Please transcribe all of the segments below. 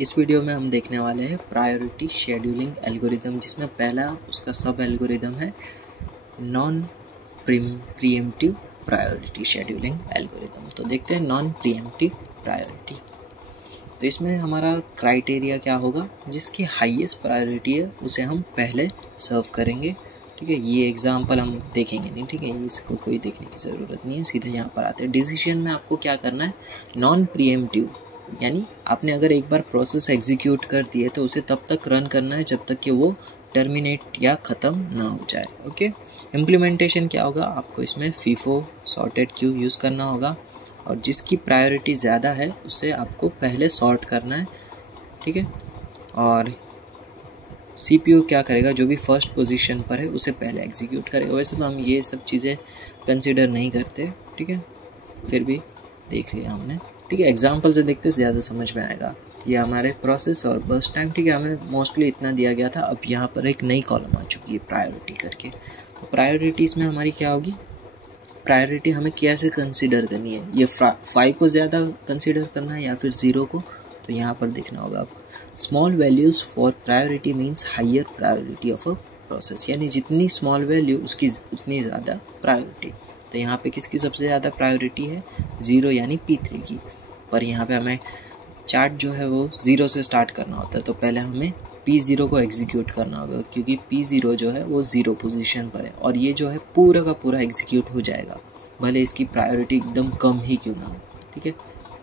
इस वीडियो में हम देखने वाले हैं प्रायोरिटी शेड्यूलिंग एल्गोरिदम, जिसमें पहला उसका सब एल्गोरिदम है non pre-emptive priority scheduling algorithm. तो देखते हैं नॉन प्रीएम्प्टिव प्रायोरिटी। तो इसमें हमारा क्राइटेरिया क्या होगा, जिसकी हाईएस्ट प्रायोरिटी है उसे हम पहले सर्व करेंगे। ठीक है, ये एग्जांपल हम देखेंगे नहीं, ठीक है, इसको कोई देखने की ज़रूरत नहीं है, सीधे यहाँ पर आते हैं। डिसीजन में आपको क्या करना है, नॉन प्रीएम्प्टिव, यानी आपने अगर एक बार प्रोसेस एग्जीक्यूट कर दी है तो उसे तब तक रन करना है जब तक कि वो टर्मिनेट या ख़त्म ना हो जाए। ओके, इम्प्लीमेंटेशन क्या होगा, आपको इसमें फीफो सॉर्टेड क्यू यूज़ करना होगा और जिसकी प्रायोरिटी ज़्यादा है उसे आपको पहले सॉर्ट करना है। ठीक है, और CPU क्या करेगा, जो भी फर्स्ट पोजीशन पर है उसे पहले एग्जीक्यूट करेगा। वैसे तो हम ये सब चीज़ें कंसिडर नहीं करते, ठीक है, फिर भी देख लिया हमने। ठीक है, एग्जाम्पल से देखते ज़्यादा समझ में आएगा। ये हमारे प्रोसेस और बर्स्ट टाइम, ठीक है, हमें मोस्टली इतना दिया गया था। अब यहाँ पर एक नई कॉलम आ चुकी है प्रायोरिटी करके। तो प्रायोरिटीज़ में हमारी क्या होगी, प्रायोरिटी हमें कैसे कंसिडर करनी है, ये 5 को ज़्यादा कंसिडर करना है या फिर 0 को। तो यहाँ पर देखना होगा आप, small values for priority means higher priority of a process, यानी जितनी स्मॉल वैल्यू उसकी उतनी ज़्यादा प्रायोरिटी। तो यहाँ पे किसकी सबसे ज़्यादा प्रायोरिटी है, 0 यानी P3 की। पर यहाँ पे हमें चार्ट जो है वो 0 से स्टार्ट करना होता है, तो पहले हमें P0 को एग्जीक्यूट करना होगा, क्योंकि P0 जो है वो 0 पोजीशन पर है और ये जो है पूरा का पूरा एग्जीक्यूट हो जाएगा, भले इसकी प्रायोरिटी एकदम कम ही क्यों ना हो। ठीक है,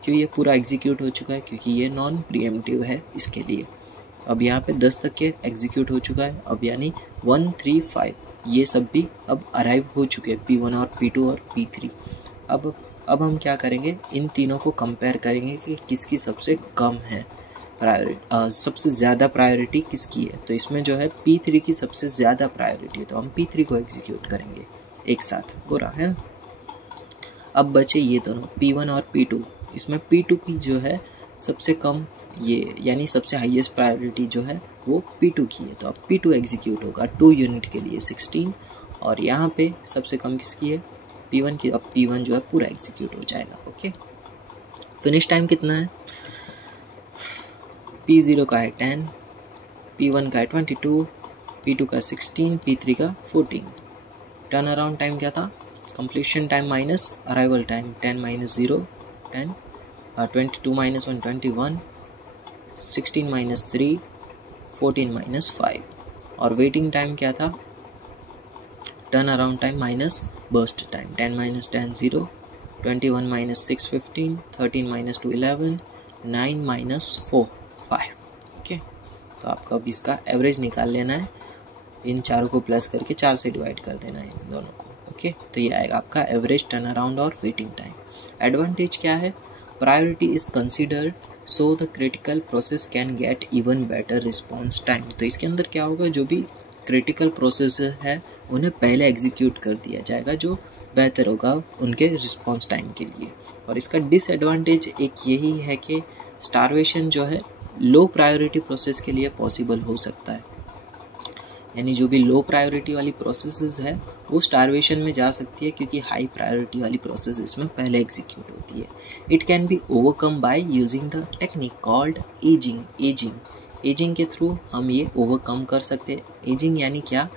क्यों, ये पूरा एग्जीक्यूट हो चुका है क्योंकि ये नॉन प्रीएम्प्टिव है इसके लिए। अब यहाँ पे 10 तक के एग्जीक्यूट हो चुका है, अब यानी 1, 3, 5 ये सब भी अब अराइव हो चुके हैं, P1 और P2 और P3। अब हम क्या करेंगे, इन तीनों को कंपेयर करेंगे कि किसकी सबसे कम है प्रायोरिटी, सबसे ज़्यादा प्रायोरिटी किसकी है। तो इसमें जो है P3 की सबसे ज़्यादा प्रायोरिटी है, तो हम P3 को एग्जीक्यूट करेंगे एक साथ, पूरा है ना। अब बचे ये दोनों P1 और P2, इसमें P2 की जो है सबसे कम, ये यानी सबसे हाईएस्ट प्रायोरिटी जो है वो P2 की है, तो अब P2 एग्जीक्यूट होगा 2 यूनिट के लिए 16। और यहाँ पे सबसे कम किसकी है, P1 की। अब P1 जो है पूरा एग्जीक्यूट हो जाएगा। ओके, फिनिश टाइम कितना है, P0 का है 10, P1 का है 22, P2 का 16, P3 का 14। टर्न अराउंड टाइम क्या था, completion time minus arrival time, 10 minus 0 10, 22 minus 1 21, 16 minus 3 14 minus 5। और वेटिंग टाइम क्या था, turn around time minus burst time, 10 minus 10 0, 21 minus 6 15, 13 minus 2 11, 9 minus 4 5। Okay, तो आपको अब इसका एवरेज निकाल लेना है, इन चारों को प्लस करके 4 से डिवाइड कर देना है इन दोनों को। ओके, तो ये आएगा आपका एवरेज टर्न अराउंड और वेटिंग टाइम। एडवांटेज क्या है, priority is considered so the critical process can get even better response time. तो इसके अंदर क्या होगा, जो भी क्रिटिकल प्रोसेस है उन्हें पहले एग्जीक्यूट कर दिया जाएगा, जो बेहतर होगा उनके रिस्पॉन्स टाइम के लिए। और इसका डिसएडवांटेज एक यही है कि स्टारवेशन जो है लो प्रायोरिटी प्रोसेस के लिए पॉसिबल हो सकता है, यानी जो भी लो प्रायोरिटी वाली प्रोसेसेस है वो स्टारवेशन में जा सकती है, क्योंकि हाई प्रायोरिटी वाली प्रोसेस इसमें पहले एग्जीक्यूट होती है। It can be overcome by using the technique called ageing के थ्रू हम ये ओवरकम कर सकते हैं। एजिंग यानी क्या,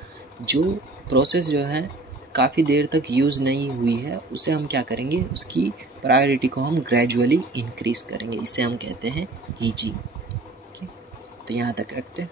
जो प्रोसेस जो है काफ़ी देर तक यूज़ नहीं हुई है उसे हम क्या करेंगे, उसकी प्रायोरिटी को हम ग्रेजुअली इंक्रीज़ करेंगे, इसे हम कहते हैं एजिंग। तो यहाँ तक रखते हैं।